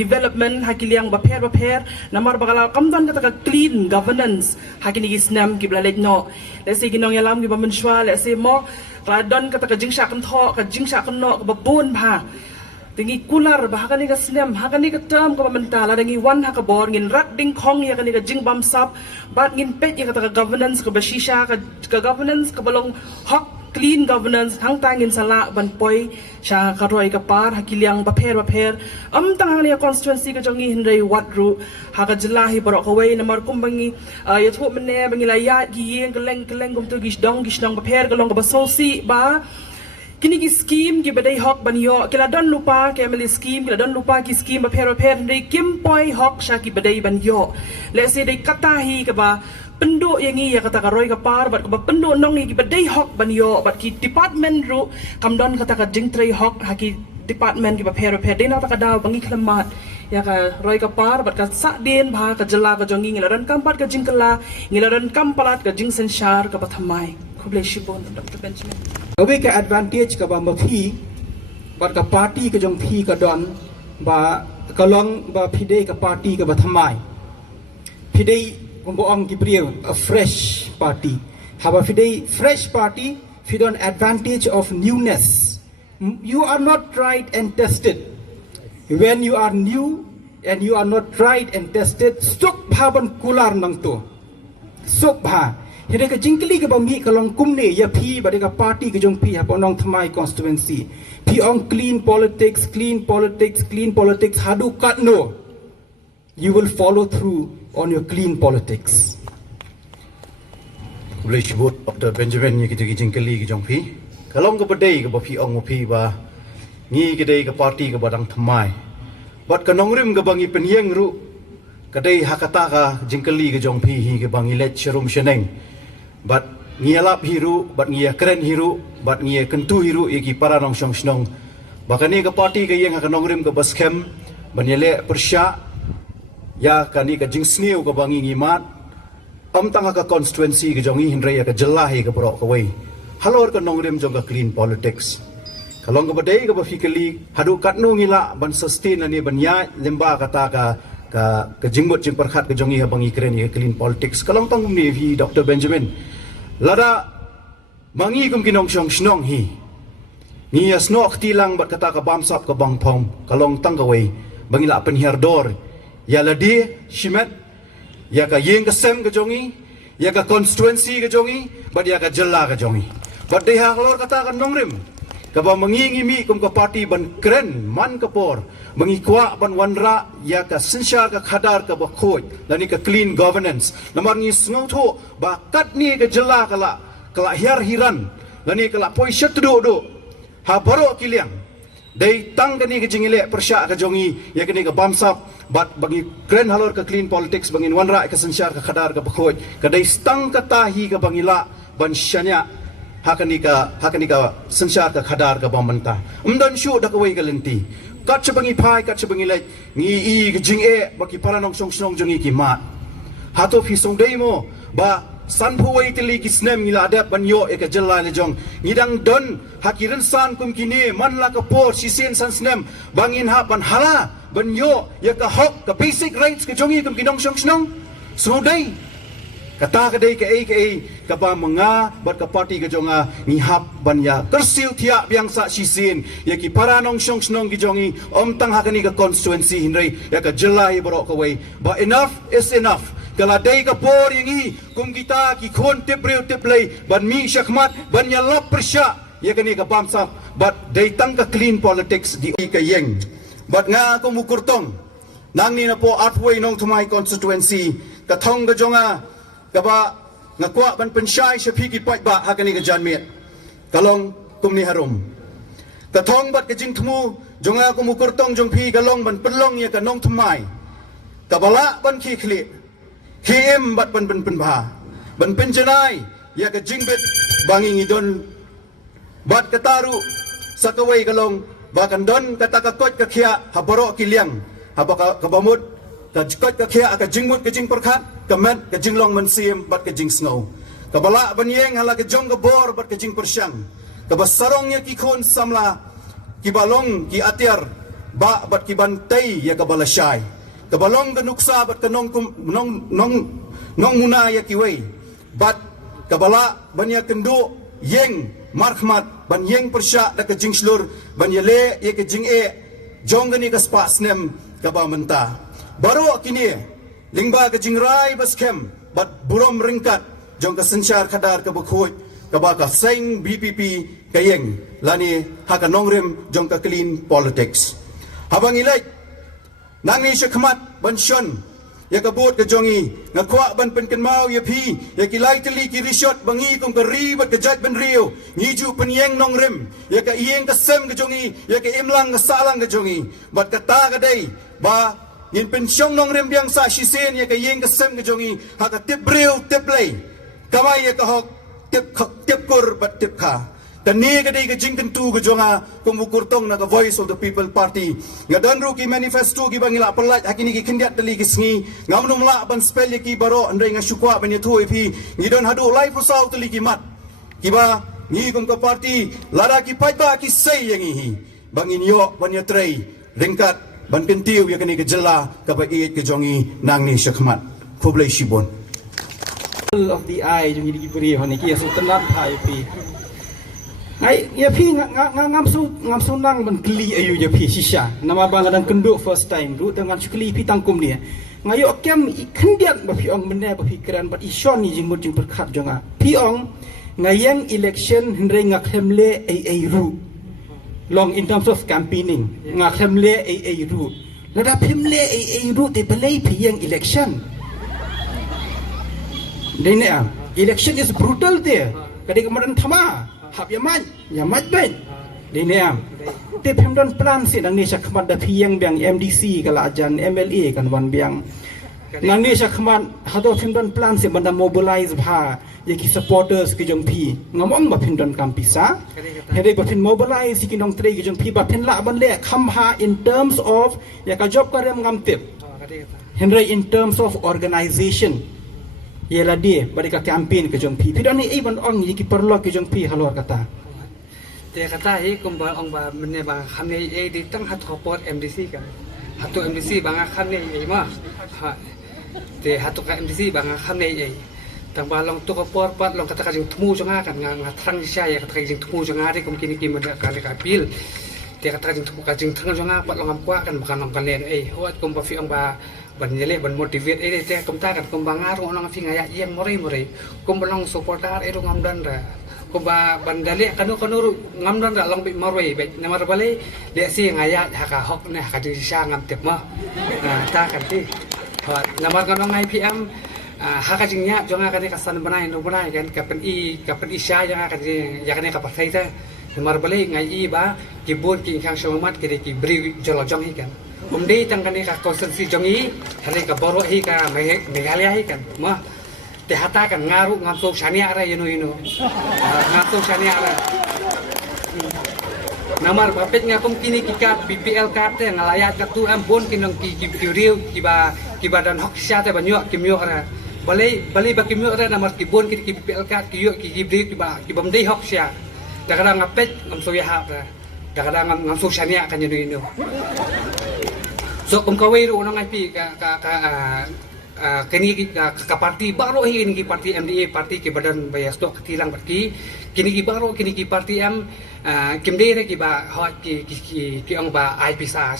development hakiliang baper namar bakala kamdan kata ka clean governance hakini gisnam giblalet no lesi ginong yalam gi bamenshwa lesi mo radon kata ka jingsha kan tho ka jingsha kan no ka babun bha tingi kular bah hakani ka snam hakani ka term ka bamantala dangi wan ha ka bor ngin rat ding khong ya kani ka jing bam sap bat ngin pet ya kata ka governance ka bashisha ka governance ka balong hok clean governance hang tangin sala ban poi sha ka roi ka par hakiliang baper tang ni constituency ka jongi hinrei watru ha ka jilahi borok ka wei namar kumbangi ya thu mene bangi la ya gi yeng keleng gum tu gisdong baper ka long ka basosi ba kini ki scheme ki badai hok banyo kila don lupa ke ameli scheme kila don lupa ki scheme baper dei kim poi hok sha ki badai banyo let's say dei katahi ka ba penduk yang ia kata ka roy ka par bat ka penduk nong ni badai hok banyo bat ki department ru kamdon kata ka jingtrei hok haki department ki baper dei na ta ka daw bangi klemat ya ka roy ka par bat ka sa den bha ka jela ka jongi ngilaran kampat ka jingkela ngilaran kampalat ka jing sensyar ka bathamai kublai shibon Dr. Benjamin Awe ka advantage ka ba mapi bat ka party ka jong phi ka don ba kalong ba phide ka party ka bathamai phide kumbo ong gibriel a fresh party haba phide fresh party fidon advantage of newness you are not tried and tested when you are new and you are not tried and tested suk bhaban kular nang to suk bha Hede ka jingkeli ka bami kalong kumne ya phi ba de ka party ka jong phi ha ponong thamai constituency phi ong clean politics hadu kat no you will follow through on your clean politics Boleh sebut Dr. Benjamin ni kita jingkeli ka jong phi kalong ka badai ka ba phi ong phi ba ngi kedai ka party ka badang thamai bat ka nongrim ka bangi penyeng ru kadai hakata ka jingkeli ka jong phi hi ka bangi let sharum sheneng bat ngia lap hiru bat ngia keren hiru bat ngia kentu hiru iki para nong shong snong Bahkan ni ke parti ke yang akan nongrim ke baskem banyele persya ya kani ke jing sniu ke bangi ngimat tanga ke constituency ke jongi hindrai ke jelahi ke borok ke wei halor ke nongrim jong ke clean politics kalau ke badai ke bafikali hadu katnu ngila ban sustain ani ban ya lemba kata ke jingmut jing perkhat ke jongi bangi keren ke clean politics kalau tangum ni vi Dr. Benjamin lada bangi kum kinong syong snong hi ni ya snok tilang bat kata ka bamsap ka bang pom kalong tanggawai bangila penhiardor ya ladi shimet ya ka yeng ka sem ka jongi ya ka constituency ka jongi bat ya ka jella ka jongi bat de ha lor kata ka nongrim ka ba mangingi mi kum ka party ban kren man ka por mangi kwa ban wanra ya ka sinsha ka khadar ka ba khoj lani ka clean governance namar ni sngo tho ba kat ni ka jella kala hiar hiran lani kala poisyat do ha baro kiliang dai tang kani ke jingile persya ka jongi ya kani ka bamsap bat bagi kren halor ka clean politics bangin wanra ka sensyar ka khadar ka bakhoj ka dai stang ka tahi ka bangila ban syanya hakani ka sensyar ka khadar ka bamanta umdan syu da ka wei ka lenti kat sebangi pai kat sebangi lai ngi i ke jinge bagi paranong song jongi ki mat hato fi song dai mo ba san phuwai tili kisnem ngila adap banyo eka jella le jong ngidang don hakiran san kum kini man la ka por sisen san snem bangin ha ban hala banyo ya ka hok ka basic rights ka jongi kum kinong song snong so dai kata ka dai ka ai ka ba manga bat ka party ka jonga ni hap ban ya tersil thia biang sa sisen ya ki paranong song snong ki jongi tang hakani ka constituency hinrei ya ka jella hi borok ka wei ba enough is enough kalau day ka por yang i kum kita ki khon tip riu tip lei ban mi syakmat ban ya lap persya ya kani ka bamsa but day tang ka clean politics di ka yeng but nga ko mukurtong nang ni na po atway nong tumai constituency ka thong ka jonga ka ba nga kwa ban pensyai sya phiki pai ba ha kani ka janmet kalong kum ni harum ka thong bat ka jing thmu jonga ko mukurtong jong phi kalong ban penlong ya ka nong tumai ka bala ban ki khli Him bat ban bah ban penjenai ya ka jingbet bangi ngidon bat kataru sakawai kalong bakan don kata ka kot ka khia habaro kiliang habaka kabamut ka kot ka khia ka jingmut ka jing perkhat ka met ka jinglong mansiem bat ka jing snow ka bala banyeng hala ka jong ka bor bat ka jing persyang ka basarong ya ki khon samla ki balong ki atiar ba bat ki bantai ya ka balashay kabalong ganuksa bat kanong nong muna ya kiwei bat kabala banya kendo yeng markhmat ban yeng persya da ka jing slur ban yele ye ka jing e jong gani ka spa snem ka ba menta baro kini lingba ka jing rai baskem bat burom ringkat jong ka sensyar khadar ka bakhoj ka ba ka seng BPP ka yeng lani ha ka nongrim jong ka clean politics habang ilai nang ni syakmat ban shon ya kabut ka jongi ngakwa ban penken mau ya phi ya kilai teli ki rishot bangi kong ka ribat ka jat ban rio ngiju penyeng nongrim ya ka ieng ka sem ka jongi ya ka imlang ka salang ka jongi bat kata ka dai ba yin pensyong nongrim biang sa shisen ya ka ieng ka sem ka jongi ha ka tip rio tip lay kamai ya ka hok tip kur bat tip kha tani ka dai ka jing tentu ka jonga kumukur tong na ka voice of the people party ngadan ru ki manifesto ki bangila pelat hakini ki kindiat tali ki sngi ngamnum la ban spell ki baro andai nga syukwa ban yathu pi ngidon hadu life usau tali ki mat ki ba ngi kum ka party lada ki paita ki sei yang hi bangin yo ban yatrei ringkat ban kentiu ya kani ka jella ka ba iit ka jongi nang ni syakmat khoblai shibon of the eye jong di beri honi ki asu tenat hai pi ngai ya pi ngam su nang ban kli ayu ya pi shisha nama bang kadang kenduk first time ru dengan kli pi tangkum dia ngai yo kem kendian ba pi ong mene ba pikiran ba ison ni jingmut jing perkhat jonga pi ong ngayang election hendre ngaklemle ai ru long in terms of campaigning ngaklemle ai ru lada pimle ai ru te belai pi yang election dene election is brutal there kadang kemudian thama hab ya maj ben dene te pemdon plan si nang ni syakmat da piang biang MDC kala ajan MLA kan wan biang nang ni syakmat hado pemdon plan si banda mobilize bha ki supporters ki jong phi ngamong ba phin don kam pisa hede ba phin mobilize ki nong tre ki jong phi ba phin la ban le kham ha in terms of ya ka job ka rem ngam tip henry in terms of organization ye la dia ba ka campaign ki jong phi phi don ni ban ong ki perlo ki jong phi halor kata te kata hi kum ba ong ba mene ba khamne e di tang hat hopot MDC kan hatu MDC ba nga khamne e ma ha te hatu ka MDC ba nga khamne e tang ba long to ko por pat long kata ka jing thmu jonga kan nga thrang sha ya kata jing thmu jonga ri kum kini ki ma ka le ka pil te kata jing thmu ka jing thrang jonga pat long am kwa kan ba kan long kan len e hot kum ba fi ong ba ban yele ban motivate e te kum ta kan kum ba nga ro long fi nga ya yem mori kum ba long supportar e ro ngam dan ra ko ba bandali kanu ngam dan ra long bi marway be namar bale le si ngaya haka hok ne haka di sha ngam tep ma ta kan ti hot namar kan ngai PM haka jingnya jonga kan ka san banai no banai kan ka pen i sha yang ka ya kan ka pakai ta namar bale ngai i ba ki bon ki khang shomat ki ki bri jolo jong hi kan umdi tang kan ka konsensi jong i hale ka boro hi ka megalia hi kan ma te hata kan ngaru ngamso shania ara yeno ngamso shania ara namar bapet ngakom kini kika BPL card te ngalayat ka tu am bon kinong ki riu ki ba dan hok sha te banyo ki myo ara balai ba ki myo ara namar ki bon ki BPL card ki yo ki bri ki bam dei hok sha daga ngapet ngamso ya ha daga ngamso shania kan yeno so kum kawai ro nang ai pi kini ka parti baru ini ki parti MDA parti ki badan bayas tok tilang parti kini ki baru kini ki parti M kimde ki ba hot ki ong ba IP sa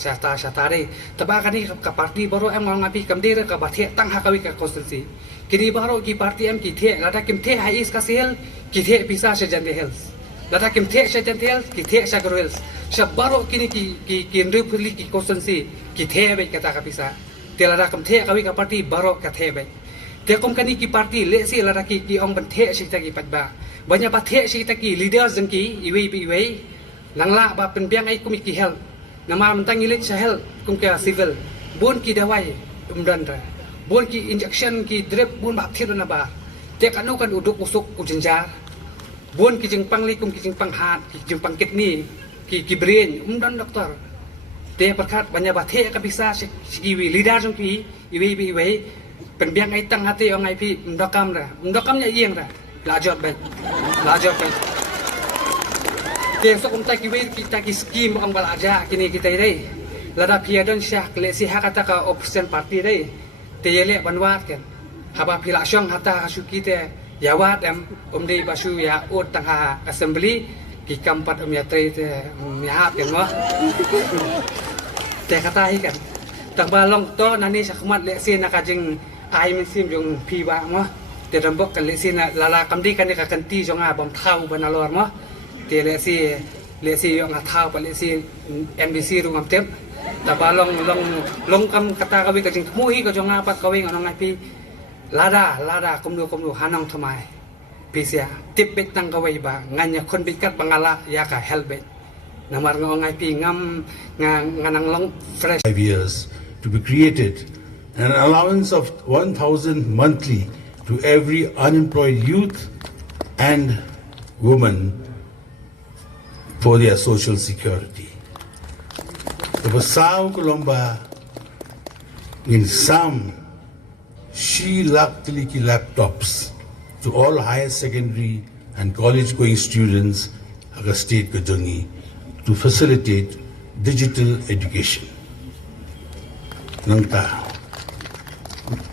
tare taba kani ka parti baru M ngong api kimde ka ba the tang hakawi ka konstitusi kini baru ki parti M ki the lada kim the hai is ka sel ki the pisa sa jande health lada kim the sa jande health ki the sa health sa baru kini ki ndru puli ki konstitusi ki the be kata ka pisa te lada kam the kawi ka parti baro ka the be te kom kani ki parti le si lada ki ong ban the si ta ki patba banya ba the si ta ki leaders jang ki iwe langla ba pen biang ai kum ki hel nama mentang ilit sa hel kum ka civil bon ki dawai umdan ra bon ki injection ki drip bon ba thir na ba te kanu kan uduk usuk ujenjar bon ki jeng pang li kum ki jeng pang hat ki jeng pang kidney ki brain umdan doktor te perkat banyak bathe ka bisa siwi leader jong ki iwe pen biang ai tang hati ong ai pi ndokam nya yeng ra la job be te so kum ta ki we kita ki scheme ong bal aja kini kita dei lada pia don syah kle si hakata ka opposition party dei te yele banwat kan haba pila syong hata hasuki te yawat em dei basu ya ot tang ha assembly ki kampat ya tre te ya kan mo te kata hi kan tang balong to nani sakmat le sin ka jing ai min sim jong pi ba mo te rambok kan le sin la kamdi kan ka kan ti jong a bom thau banalor mo te le si yong a thau pa le si MDC ru ngam tem ta balong long kam kata ka wi ka jing mu hi ka jong a pat ka wi ngang ngai pi lada kum du hanong thamai pi sia tip bet tang ka wi ba nganya kon bi kat bangala ya ka helbet namar ngai pi ngam nganang long fresh 5 years to be created an allowance of 1,000 monthly to every unemployed youth and woman for their social security. The Pasau Colomba in some she luckily laptops to all higher secondary and college going students of the state Kajongi to facilitate digital education. Nangta.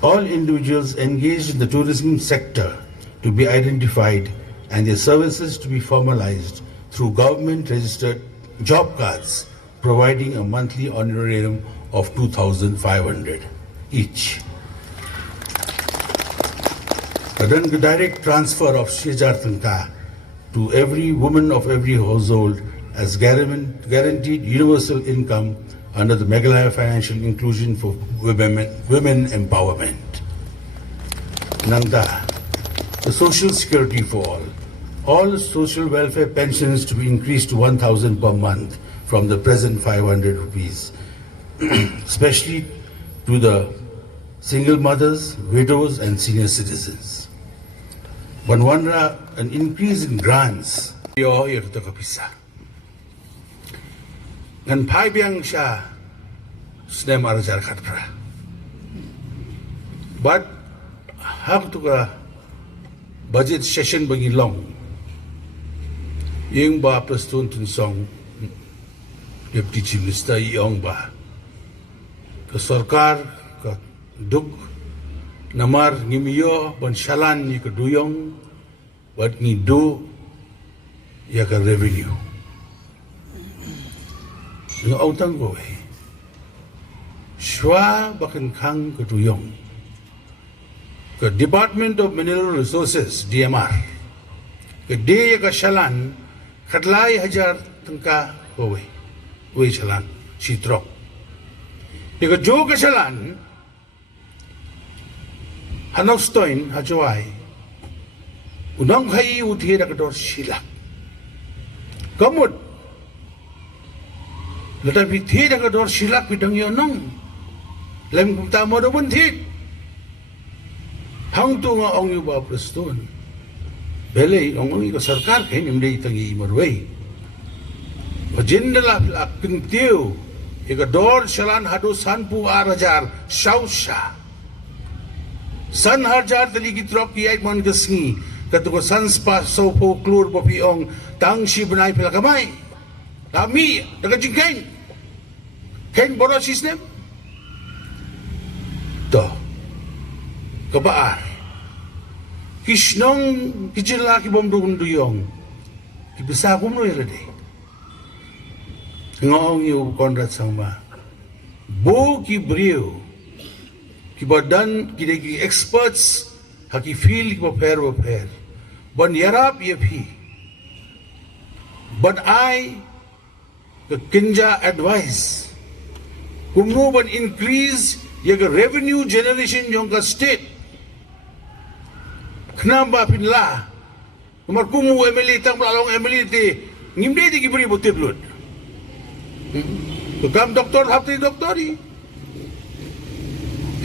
All individuals engaged in the tourism sector to be identified and their services to be formalized through government registered job cards providing a monthly honorarium of 2,500 each. A direct transfer of Shejar Tanka to every woman of every household as guaranteed universal income under the Meghalaya Financial Inclusion for Women Empowerment. Nanda, the social security for all social welfare pensions to be increased to 1,000 per month from the present 500 rupees, especially to the single mothers, widows and senior citizens. Banwanra an increase in grants. Yo to kapisa. Ngan pai biang siya snem arajar katpra. But hak to ka budget session bagi long. Yung ba plastun tun song Deputy Chief Minister yung ba ka sarkar ka duk namar ngimiyo ban shalan ni keduyong buat ngidu ya ka revenue ng autang ko shwa bakan kang keduyong ka Department of Mineral Resources DMR ka de ya ka shalan kadlay hajar tengka ko we shalan sitrok di ka jo ka shalan Hanokstoin hajuai unang kai uthira kador silak kamut lata bithira kador silak bidang yonong lem kumta mo do bunthik hang tu nga ong yu ba prestun bele ong ko sarkar kai nimde itangi marway wajindala lak kintiu ikador shalan hadu sanpu arajar shausha San harjar tali gitrok kiay mon gasngi katuko sanspa so po klur po piong tang si benay pila kamay kami daga jingkain kain boro system to kabaar kisnong kijila ki bomdung duyong kibisa kumno yelade ngong yu Conrad Sangma bo ki brio Kibadan ki experts haki feel ki pair ban yarap yepi but I the kinja advice kumno ban increase yaga revenue generation yung ka state knamba pinla kumar kumu MLA tang malalong MLA ti ngimde di kibri botiblod kam doktor hapti doktori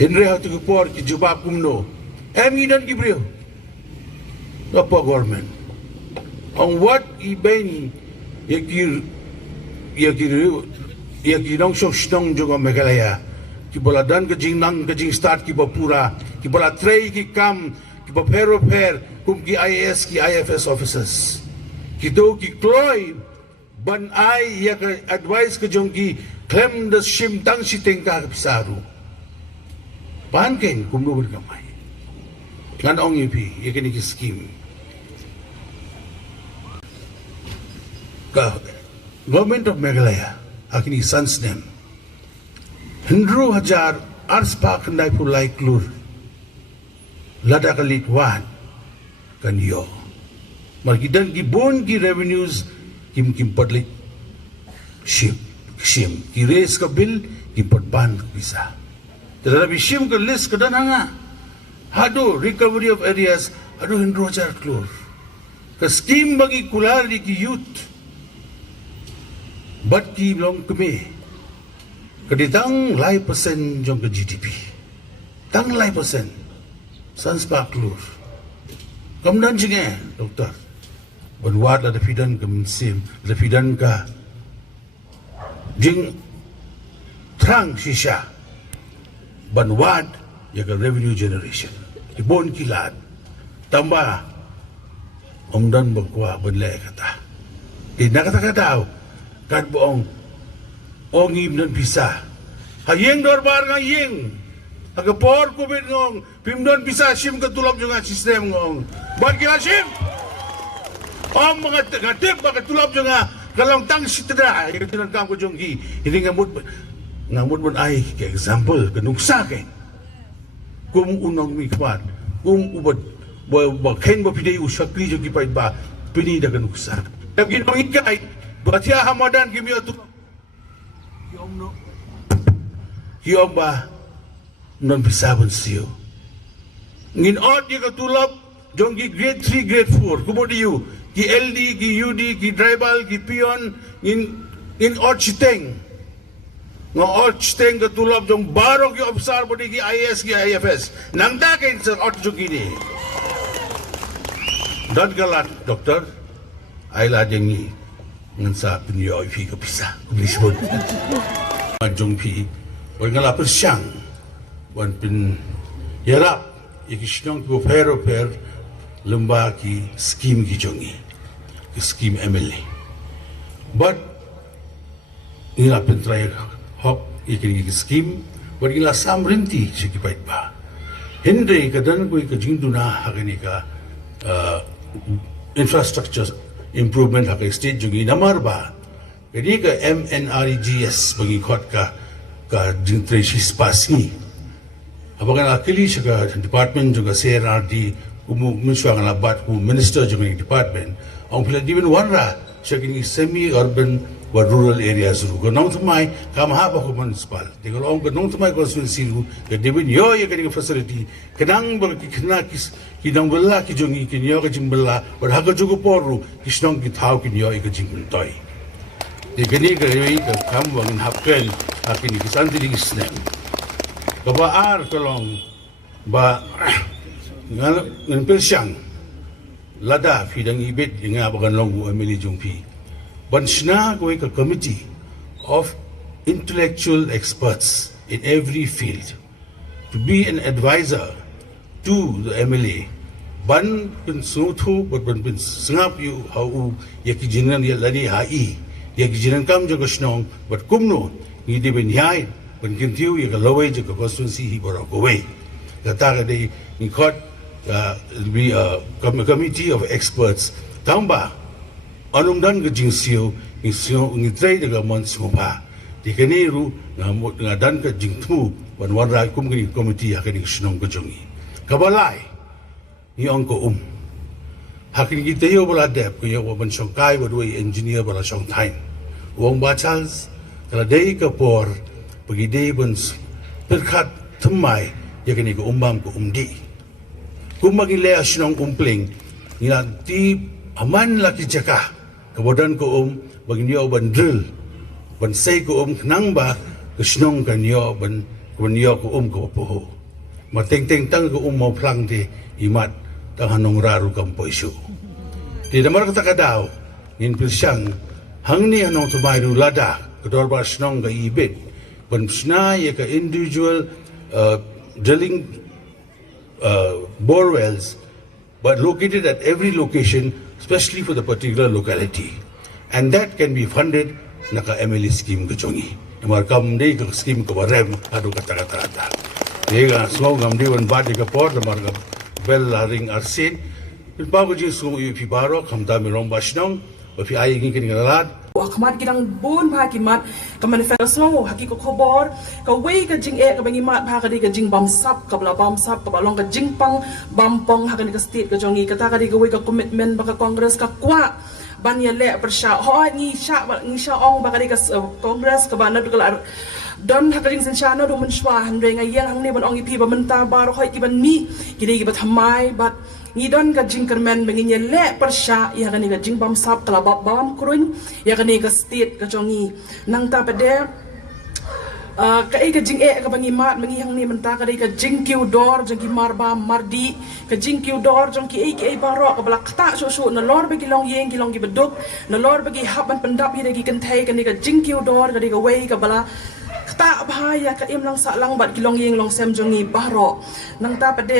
Henry hati kupor ki jubab kumno. Eminan ki brio. Apa government? On what iben yakir nong sok stong juga Meghalaya. Ki bola dan ke jing nang ke jing start ki bapura. Ki bola tray ki kam ki bapero kum ki IAS ki IFS officers. Ki do ki kloy ban ai ya ka advice ke jong ki klem the shim tang si tengka pisaru. Panken kumno berkamay. Ngan ong ipi, yakin iki scheme. Ka Government of Meghalaya, akini sans nem. Hendro hajar ars pak ndai pulai klur. Lada kalit wan kan yo. Markidan ki bon ki revenues kim padlik shim ki raise ka bill kim padban bisa. Tetapi shim ke list kedan hanga. Hado recovery of areas, hado hendro hajar klur. Ke scheme bagi kular di ki youth. Bat ki long keme. Keditang lai persen jong ke GDP. Tang lai persen. Sanspa klur. Kemudian jenge, doktor. Benwat ada fidan ke mensim, ada fidan ka jing trang shisha. Banwad ya ke revenue generation ibon kilat tambah omdan bagwa benle kata di nakata tao kat boong ongim dan bisa hayeng dorbar nga yeng agapor kubit ngong pimdon bisa sim ketulog juga sistem ngong ban kila sim om mga ngatip makatulog juga kalong tang sitda yung tinangkang ko jonggi hindi ngamut man ay ke example kanuksa kay kum unang mikmat ubad ba ken ba pidai usakli jo gipay ba pini da kanuksa tapi nang ikay batya hamadan gimi atu yom ba non bisabon siyo ngin od di katulap jong gi grade 3 grade 4 kumodi yu ki LD ki UD ki tribal ki pion in od chiteng nga orch-teng katulab jong barok yung obsar mo di IAS ki IFS nang dakin sa orch-teng ini Dan galat doktor, ay ladang ni ngan sa pinyo ipi ka pisa. Kublis mo. Majong pi, wal ngala persyang, wan pin yarap, ikisnong ko pero lumba ki scheme ki jongi, ki scheme MLA. But ngila pin try hop ikin ki scheme, wan ngila samrinti sikipait ba. Hindi kadan ko ikajinduna hakini ka infrastructure improvement hakai state jungi namar ba. Jadi ka MNREGS bagi kot ka jintreshi spasi. Apakah akili juga department juga CRRD musuh ang labat ku minister juga di department. Ang pila di wanra siya kini semi-urban wa rural areas ru. Ganong tumay kamahaba ko municipal. Di kalau ang ganong tumay constituency ru kadibin yo ya kini facility kanang bagi kinakis kinang bela ki jongi kinyo ka jing bela berhaga juga poru kisnong gitaw kinyo ka jing untoy. Di kini kaya ka kamu ang hapkel akini kisanti di isnem. Kabaar kalong ba ngan persyang lada fidang ibit nga bagan longu Emily Jungpi. Bansna ko ka committee of intellectual experts in every field to be an advisor to the MLA. Ban pin sutu ban pin sangap yu hau yakijinan ya ladi hai yakijinan kam jo kusnong bat kumno ni de ben yai ban kintiu ya lawai jo constituency hi bora go way kata ka de in court be a committee of experts tamba anong dan ke jingsio ngi trai de ga mon sopa di kaniru nga dan ka jingtu ban warra kum ni committee hakani snong ko jongi kabalai ni angko hakini kita yo bala dep ko yo ban song kai wa doi engineer bala song time wong ba chance kala dei ka por pagi dei ban perkat thamai ya kini ko umbam ko umdi kumagi le asnong umpling ni ti aman laki jaka kemudian ko bagi dia ban drill ban sei ko knang ba kusnong kan yo ban yo ko ko po mateng teng tang ko mo plang di imat tang hanong raru kam poisu di damar kata kadaw in pilsyang hangni anong tumayru lada kedor ba snong ga ibit ban sna ya ka individual drilling bore wells but located at every location especially for the particular locality and that can be funded naka MLA scheme ko chongi namar kam dei ka scheme ko rem adu kata dega smau gam di wan badi ka por namar ga bel ring arsin bago ji so yu pi baro kam da mi rom bashnong ba fi ai ngi kin galat Akamat kidang bun pa kimat ka manifesto haki ko khobor ka way ka jing ka bangi mat pa ka di ka jing bam sap ka bla bam sap ka balong ka jing pang bam pong ha ka ni ka state ka jongi ka ta ka di ka way ka commitment ba ka congress ka kwa ban ya le persya ho ni sha ong ba ka di ka congress ka ban na ka don hakaring sen chana do mun shwa handre nga yang hang ne ban ong ipi ba menta bar khoi ki ban mi ki dei ki ba thamai bat ni don ka jing kermen bengin ye le persya ya kan ni ka jing bam sap kala bam kurun ya kan ni ka state ka jongi nang ta pede ka e ka jing ka bangi mat mangi hang ni menta ka dei ka jing kiu dor jang ki marba mardi ka jing kiu dor jang ki e baro ka bala kta so na lor be ki long yeng ki long ki beduk na lor be ki haban pendap hi ki kan thai ka ni ka jing kiu dor ka dei ka wei ka bala ta bahaya ka im lang sa lang bat kilong yeng long sem jongi bahro nang ta pade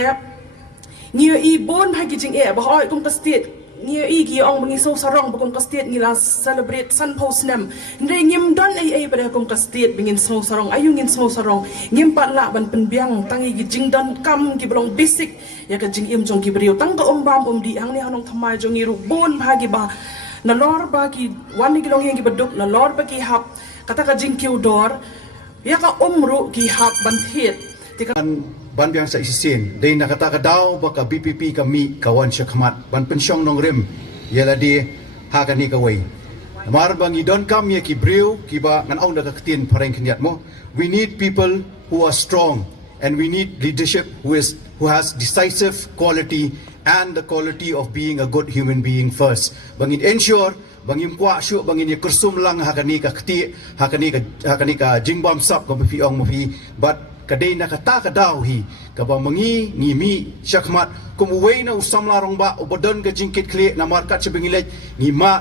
ngiyo i bon bhai ki jing bahoi kum ka state ngiyo i ki ong bangi so sarong bakum ka state ngila celebrate sun post nem ndre ngim don ai pade kum ka state bingin so sarong ayung ngin so sarong ngim pat la ban penbiang tangi ki jing don kam ki blong basic ya ka jing im jong ki brio tang ka bam di hang ni hanong thamai jongi ru bon bhagi ba na lor ba ki wan ni kilong yeng ki beduk na lor ba ki hap kata ka jing kiu dor ya ka umru ki hap banthit ban biang sa isisin dei nakata ka daw baka BPP kami kawan siya khamat ban pensyong nong rim yala di ha ka ni ka way mar bang idon kam ye ki breu ki ba ngan ong daga ktin pareng kniat mo we need people who are strong and we need leadership who has decisive quality and the quality of being a good human being first bangin ensure bangim kwa syu bangin ye kursum lang hakani ka kti hakani ka jingbam sap ko pi ong mo pi but kadai na kata kadaw hi kaba mangi ngimi syakmat kumuway na usam larong ba ubodon ka jingkit kli na markat sebengilej ngima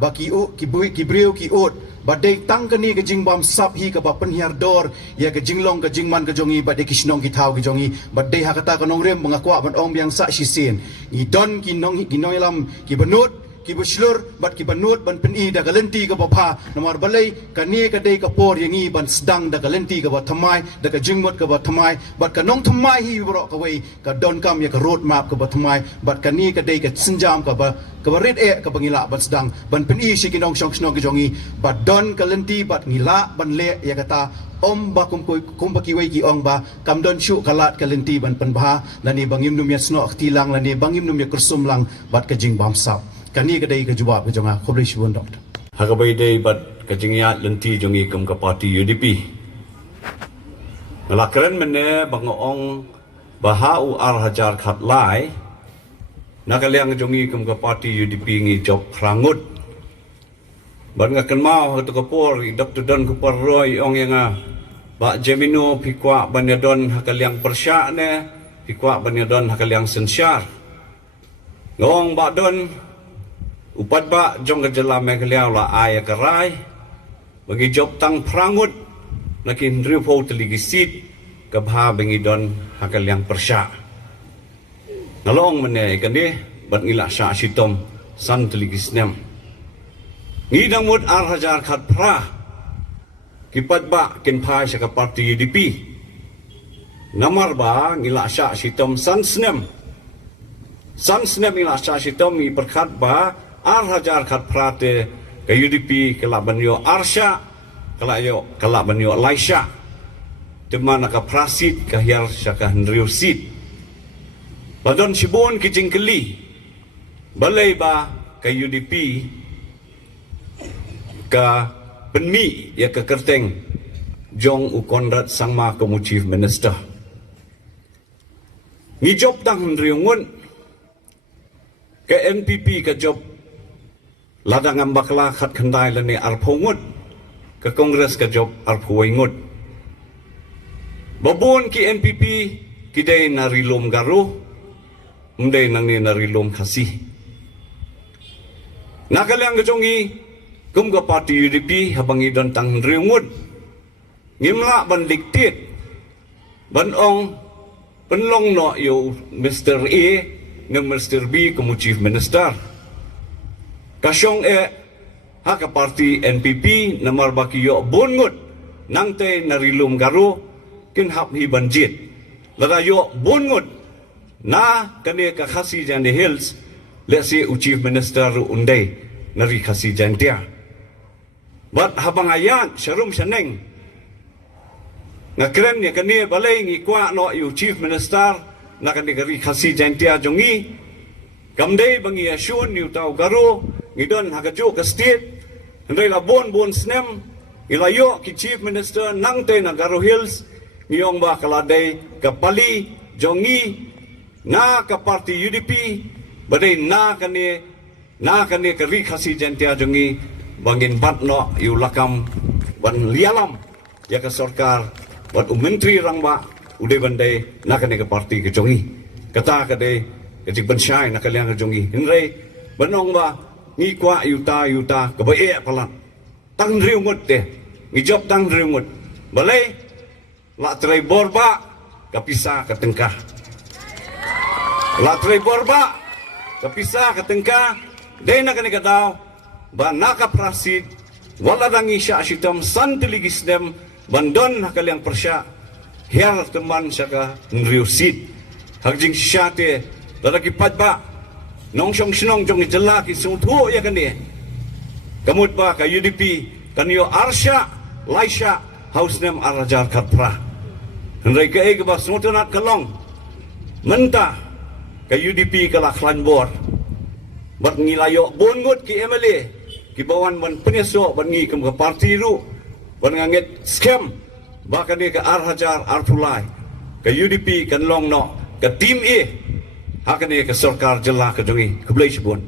baki u kibui kibreu ki ut badai tang kani ka jingbam sap hi kaba penhiar dor ya ka jinglong ka jingman ka jongi badai kisnong ki thau ki jongi badai hakata ka nong rem mengakwa ban ong biang sa sisin i don ki nong lam ki benut ki berslur bat ki banut ban peni da galenti ka bapa namar balai kani ka dei ka por yangi ban sedang da galenti ka ba thamai da ka jingmot ka ba thamai bat ka nong thamai hi bro ka wei ka don kam ya ka road map ka ba thamai bat kani ka dei ka sinjam ka ba red ka bangila ban sedang ban peni si ki nong shong snong ki jongi bat don galenti bat ngila ban le ya kata om ba kum ba ki wei ki ong ba kam don shu kalat galenti ban penbha lani bangim num ya sno tilang lani bangim num ya kursum lang bat ka jingbam sap kani kadai ke jawab ke jonga khoblai shibun doktor hagabai dei bat kajingya lenti jongi kum ka parti UDP ngalakren mene bangong bahau ar hajar khat lai nakaliang jongi kum ka parti UDP ngi job rangut ban ngakan mau to kapor Dr. Don Kupar Roy ong yang ba Gemino pikwa banyadon hakaliang persya ne pikwa banyadon hakaliang sensyar ngong ba don upat ba jong ka jela megaliaw la ay karay bagi job tang prangut nakin ripo teligisit kabha bengi don hakaliang persya nalong mene kani bat ngila sya sitom san teligisnem ngidang mud ar hajar khat pra kipat ba kin phai sa ka parti UDP namar ba ngila sya sitom san snem ngila sya sitom i perkhat ba ar hajar khat prate ke UDP kalabanyo arsya kalabanyo laisya temana ka prasit kahyar syaka hendriusit badon sibon kijingkeli balai ba ke UDP ka penmi ya ke kerteng jong u Konrad Sangma kamu chief minister ni job tang hendriungun ke NPP ka job ladang ambakla khat khandai lani arphongut ke kongres ka job arphuingut babon ki NPP kidai narilom garu mdai nangni narilom khasi nakalang gajongi kum ka parti UDP habangi don tang riungut ngimla ban diktit ban ong penlong no yo Mr. A ngam Mr. B kamu chief minister kasyong haka parti NPP namar baki yo bongut nangte narilum garu kin hap hi banjit lada yo bongut na kane ka khasi jan the hills let's say chief minister undai nari khasi jan dia bat habang ayan sharum shaneng ngakren ya kane balai ngi kwa no you chief minister na kane gari khasi jan dia jongi kamdei bangi asyun yu tau garu ngidon hakajo ka state ndai la bon snem ilayo ki chief minister nangte na Garo Hills ngiyong ba kaladai ka pali jongi na ka parti UDP badai na kane ka ri khasi jentia jongi bangin batno yu lakam ban lialam ya ka sarkar wat menteri rangba ude bandai na kane ka parti ka jongi kata ka dei kajik bansyai na kaliang ka jongi hinrei banong ba ngi kwa yuta ka ba palat tang riungut de ngi job tang riungut balai la trai borba kapisa ka tengkah la trai borba kapisa ka tengkah de na kani kadaw ba naka prasid wala dangi sya asitam santiligisdem bandon hakaliang persya hiar teman saka nriusit hagjing syate lalaki padba nong syong sinong jong jela ki sungthu ya kani kamut ba ka UDP kanyo arsya laisya hausnem arajar katpra hendrai ka eg ba sungtunat kalong menta ka UDP kala klan bor bat ngilayo bongut ki MLA ki bawan man penyeso ban ngi kam ka parti ru ban nganget scam ba kani ka arhajar arfulai ka UDP kan long no ka team A hakane ka sarkar jela ka dongi kublai sibon